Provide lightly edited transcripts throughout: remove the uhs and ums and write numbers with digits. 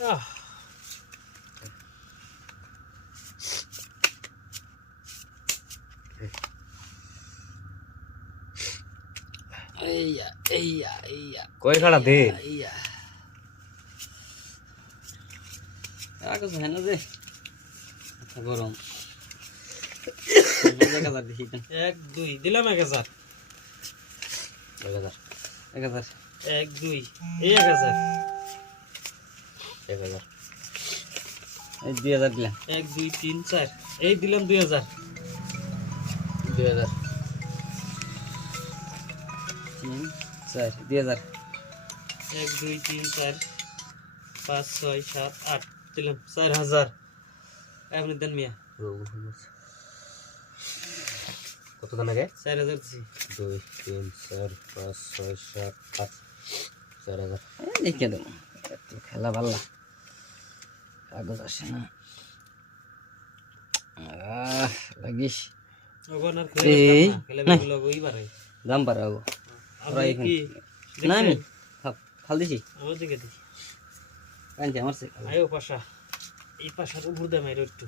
আহ এইয়া এইয়া এইয়া কয় খাড়া দে এইয়া কাগজ হয় না যে গরম 1000 দেখি 1 2 দিলাম 1000 1000 1000 1 2 এই 1000 1000 এই 2000 দিলাম 1 2 3 4 এই দিলাম 2000 2000 3 4 2000 1 2 3 4 5 6 7 8 দিলাম 4000 আপনি দেন মিয়া কত দাম আগে 4000 দিছি 2 3 4 5 6 7 8 4000 লিখে দাও এত খেলা ভালো কাগজ আসে না লাগিস ওগোনার খেলে খেলে ওই বারে দাম বাড়াবো আপনি কি না আমি খাল দিছি আমার দিকে দেখি কাঞ্চি আমার সে আয়ো পাশা এই পাশার উপর দে মাইরো একটু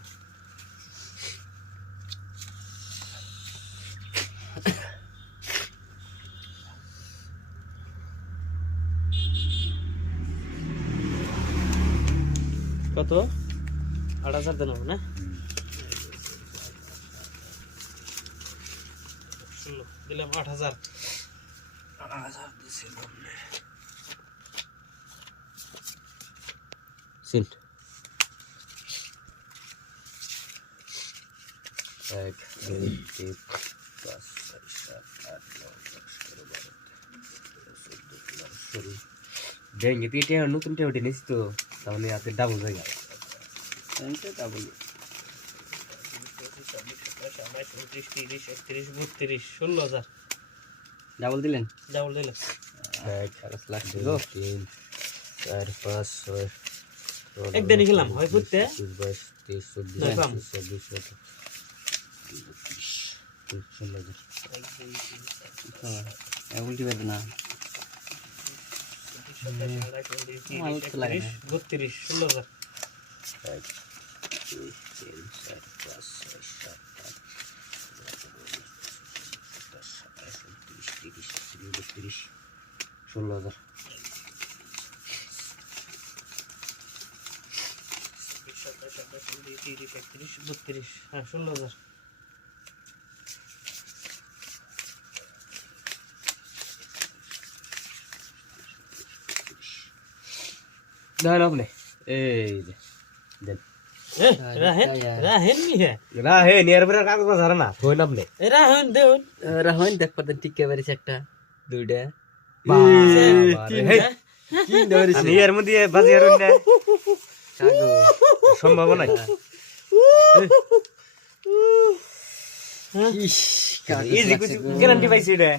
কত 8000 দেন না দিলাম 8000 দিছি সিল 1 2 3 4 5 6 7 8 9 10 11 12 দেঙ্গে তিনটে নতুন টেবিল নিছি তো তাহলে হাতে ডাবল জায়গা এন্টে ডাবল 16000 ডাবল দিলেন ডাবল দিলাম 1 লাখ 2 3 4 5 6 এক দিনই খেলাম হয় করতে 22 23 24 25 উল্টি বেদ না 32 16000 1 2 3 4 5 6 7 8 30 16000 32 হ্যাঁ 16000 দেন আপনি এই দেন রাহেন নি হে রাহে নিয়ার পরে কাগজ ধরে না কই না আপনি রাহেন দেউন রাহেন দেখ পাতেন টিকে বারিস একটা দুইটা তিনটা কি ধরিস নিয়ার মধ্যে বাজি আর না কাগজ সম্ভব না ইস গ্যারান্টি পাইছি রে